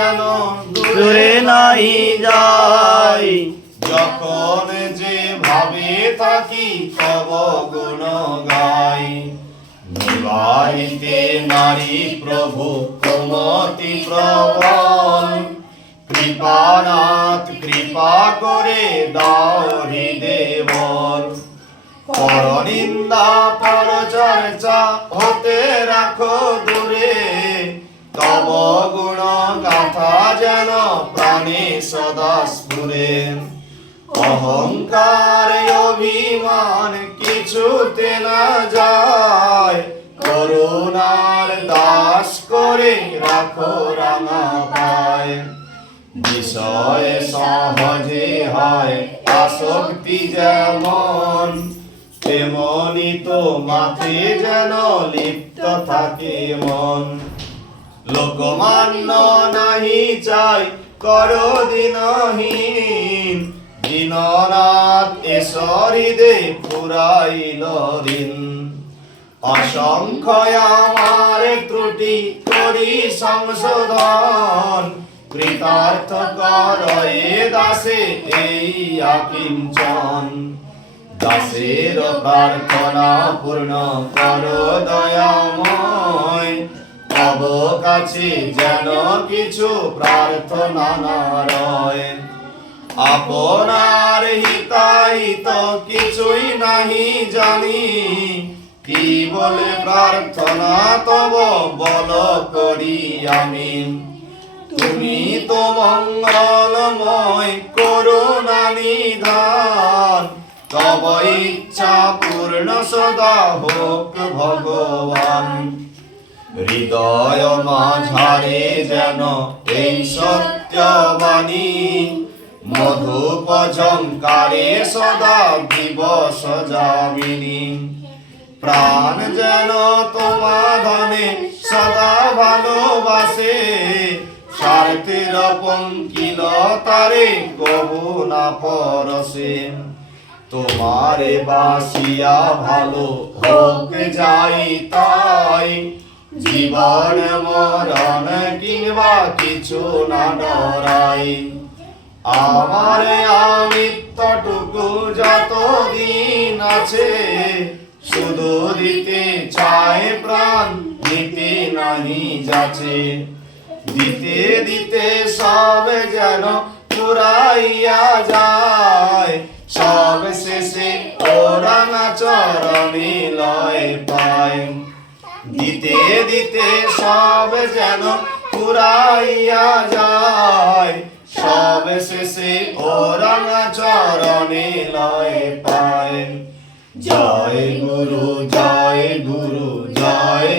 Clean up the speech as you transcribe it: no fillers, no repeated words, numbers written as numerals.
যেন দূরে নাই যাই। যখন যে ভাবে থাকি তব গুণ গাই। বিবাহিতে নারী প্রভু কুমতি প্রবল, কৃপানাথ কৃপা করে দাও হৃদয় বল। পরনিন্দা পরচর্চা হতে রাখো দূরে, তব গুণ গাথা যেন প্রাণে সদা স্ফুরে। অহংকার অভিমান কিছুতে না যায়, করুণার দাস করে রাখো রাঙা পায়। বিষয়ে সহজে হয় আসক্তি যেমন, তেমনি তো মাথে যেন লিপ্ত থাকে মন। লোকমান্য নাহি চাই করো দিনহীন, দীননাথ ঈশ্বরীদে পুরাইল দিন। অসংখ্য আমার ত্রুটি করি সংশোধন, কৃতার্থ কর এ দাসে এই আকিঞ্চন। দাসের প্রার্থনা পূর্ণ কর দয়াময়, তব কাছে যেন কিছু প্রার্থনা না রয়। আপনার হিতাহিত কিছুই নাহি জানি, কি বলে প্রার্থনা তব বল করি আমি। তুমি তো মঙ্গলময় করুণা নিধান, তব ইচ্ছা পূর্ণ সদা হোক ভগবান। হৃদয় মাঝারে যেন এই সত্যবাণী, মধুপ ঝঙ্কারে সদা দিবস যামিনী। প্রাণ যেন তোমাধনে সদা ভালোবাসে, স্বার্থের পঙ্কিলতারে কবু না পরশে। তোমারে বাসিয়া ভালো হোক যাই তাই, জীবন মরণ কিংবা কিছু না ডরাই। আমার আমিত্বটুকু যত দিন আছে, শুধু দিতে চায় প্রাণ দিতে নাহি যাচ্ছে। দিতে দিতে সব যেন ফুরাইয়া যায়, সব শেষে ও রাঙা চরণে লয় পায়। দিতে দিতে সব যেন ফুরাইয়া যায়, সব শেষে ও রাঙা চরণে লয় পায়। জয় গুরু জয় গুরু জয়।